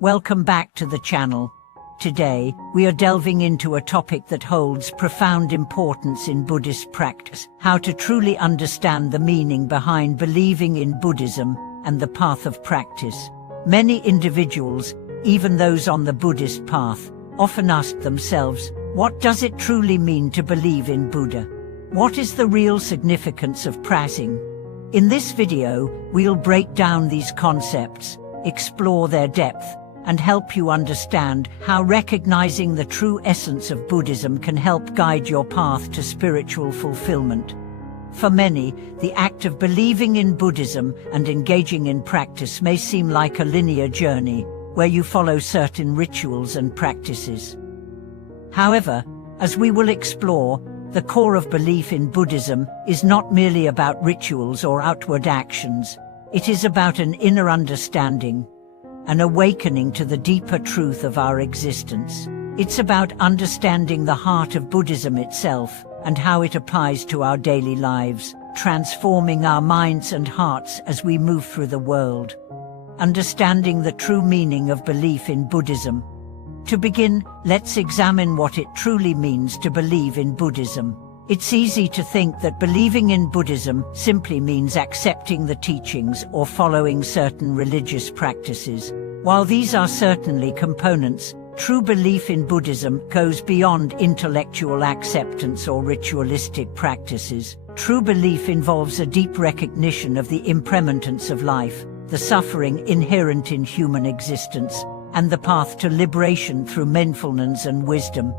Welcome back to the channel. Today, we are delving into a topic that holds profound importance in Buddhist practice: how to truly understand the meaning behind believing in Buddhism and the path of practice. Many individuals, even those on the Buddhist path, often ask themselves, what does it truly mean to believe in Buddha? What is the real significance of practicing? In this video, we'll break down these concepts, explore their depth, and help you understand how recognizing the true essence of Buddhism can help guide your path to spiritual fulfillment. For many, the act of believing in Buddhism and engaging in practice may seem like a linear journey, where you follow certain rituals and practices. However, as we will explore, the core of belief in Buddhism is not merely about rituals or outward actions. It is about an inner understanding, an awakening to the deeper truth of our existence. It's about understanding the heart of Buddhism itself and how it applies to our daily lives, transforming our minds and hearts as we move through the world. Understanding the true meaning of belief in Buddhism. To begin, let's examine what it truly means to believe in Buddhism. It's easy to think that believing in Buddhism simply means accepting the teachings or following certain religious practices. While these are certainly components, true belief in Buddhism goes beyond intellectual acceptance or ritualistic practices. True belief involves a deep recognition of the impermanence of life, the suffering inherent in human existence, and the path to liberation through mindfulness and wisdom.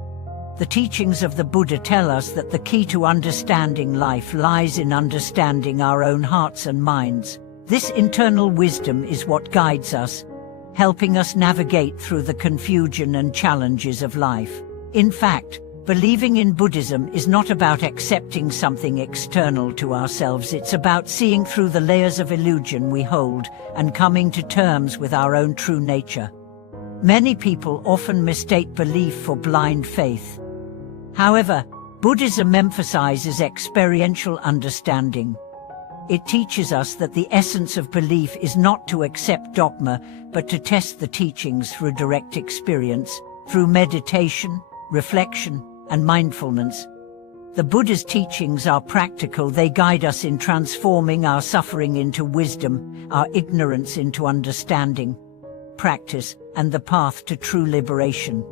The teachings of the Buddha tell us that the key to understanding life lies in understanding our own hearts and minds. This internal wisdom is what guides us, helping us navigate through the confusion and challenges of life. In fact, believing in Buddhism is not about accepting something external to ourselves. It's about seeing through the layers of illusion we hold and coming to terms with our own true nature. Many people often mistake belief for blind faith. However, Buddhism emphasizes experiential understanding. It teaches us that the essence of belief is not to accept dogma, but to test the teachings through direct experience, through meditation, reflection, and mindfulness. The Buddha's teachings are practical. They guide us in transforming our suffering into wisdom, our ignorance into understanding, practice, and the path to true liberation.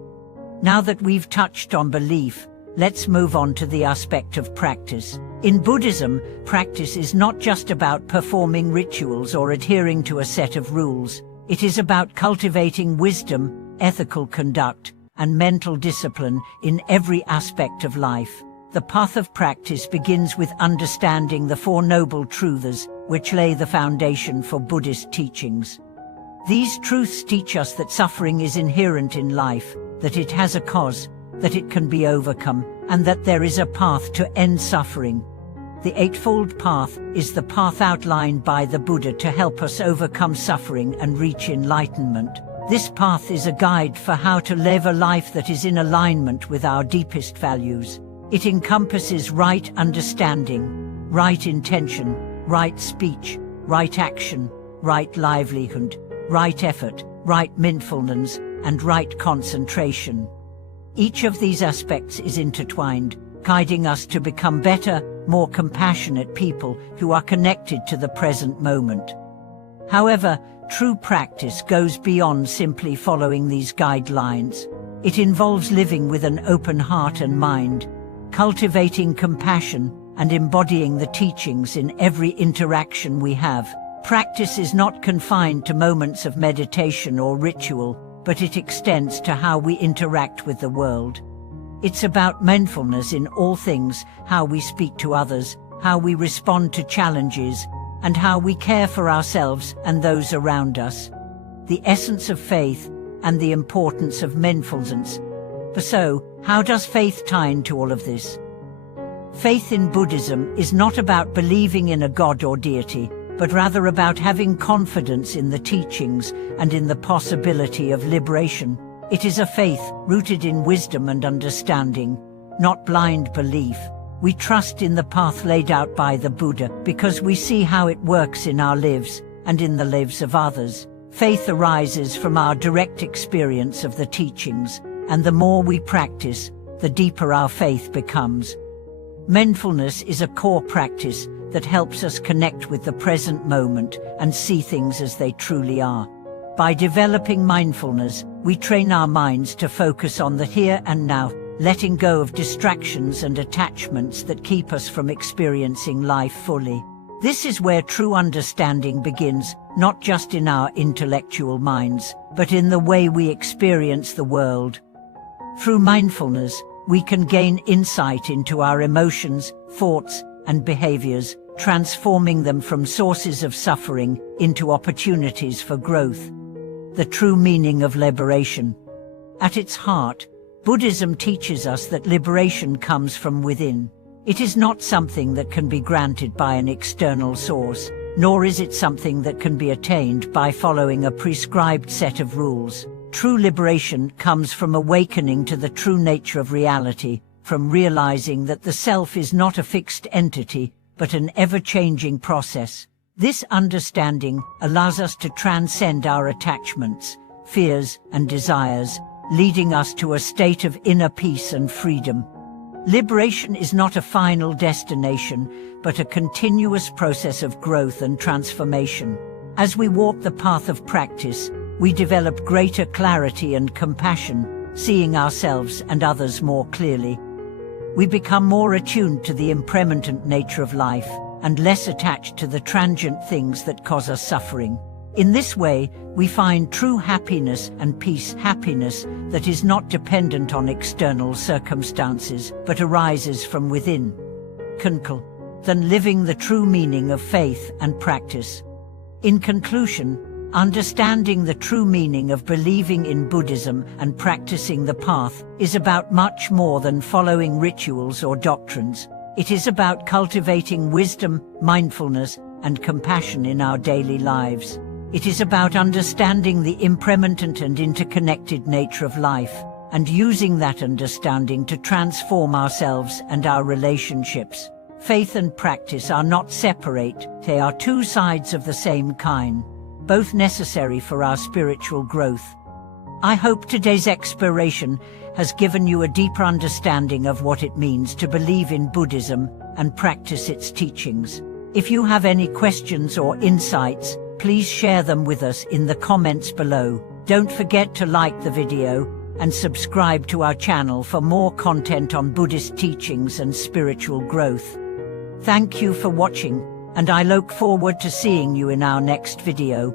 Now that we've touched on belief, let's move on to the aspect of practice. In Buddhism, practice is not just about performing rituals or adhering to a set of rules. It is about cultivating wisdom, ethical conduct, and mental discipline in every aspect of life. The path of practice begins with understanding the Four Noble Truths, which lay the foundation for Buddhist teachings. These truths teach us that suffering is inherent in life, that it has a cause, that it can be overcome, and that there is a path to end suffering. The Eightfold Path is the path outlined by the Buddha to help us overcome suffering and reach enlightenment. This path is a guide for how to live a life that is in alignment with our deepest values. It encompasses right understanding, right intention, right speech, right action, right livelihood, right effort, right mindfulness, and right concentration. Each of these aspects is intertwined, guiding us to become better, more compassionate people who are connected to the present moment. However, true practice goes beyond simply following these guidelines. It involves living with an open heart and mind, cultivating compassion, and embodying the teachings in every interaction we have. Practice is not confined to moments of meditation or ritual, but it extends to how we interact with the world. It's about mindfulness in all things: how we speak to others, how we respond to challenges, and how we care for ourselves and those around us. The essence of faith and the importance of mindfulness. So, how does faith tie into all of this? Faith in Buddhism is not about believing in a god or deity, but rather about having confidence in the teachings and in the possibility of liberation. It is a faith rooted in wisdom and understanding, not blind belief. We trust in the path laid out by the Buddha because we see how it works in our lives and in the lives of others. Faith arises from our direct experience of the teachings, and the more we practice, the deeper our faith becomes. Mindfulness is a core practice that helps us connect with the present moment and see things as they truly are. By developing mindfulness, we train our minds to focus on the here and now, letting go of distractions and attachments that keep us from experiencing life fully. This is where true understanding begins, not just in our intellectual minds, but in the way we experience the world. Through mindfulness, we can gain insight into our emotions, thoughts, and behaviors, transforming them from sources of suffering into opportunities for growth. The true meaning of liberation. At its heart, Buddhism teaches us that liberation comes from within. It is not something that can be granted by an external source, nor is it something that can be attained by following a prescribed set of rules. True liberation comes from awakening to the true nature of reality, from realizing that the self is not a fixed entity, but an ever-changing process. This understanding allows us to transcend our attachments, fears, and desires, leading us to a state of inner peace and freedom. Liberation is not a final destination, but a continuous process of growth and transformation. As we walk the path of practice, we develop greater clarity and compassion, seeing ourselves and others more clearly. We become more attuned to the impermanent nature of life, and less attached to the transient things that cause us suffering. In this way, we find true happiness and peace, happiness that is not dependent on external circumstances, but arises from within. Then living the true meaning of faith and practice. In conclusion, understanding the true meaning of believing in Buddhism and practicing the path is about much more than following rituals or doctrines. It is about cultivating wisdom, mindfulness, and compassion in our daily lives. It is about understanding the impermanent and interconnected nature of life, and using that understanding to transform ourselves and our relationships. Faith and practice are not separate, they are two sides of the same coin, both necessary for our spiritual growth. I hope today's exploration has given you a deeper understanding of what it means to believe in Buddhism and practice its teachings. If you have any questions or insights, please share them with us in the comments below. Don't forget to like the video and subscribe to our channel for more content on Buddhist teachings and spiritual growth. Thank you for watching, and I look forward to seeing you in our next video.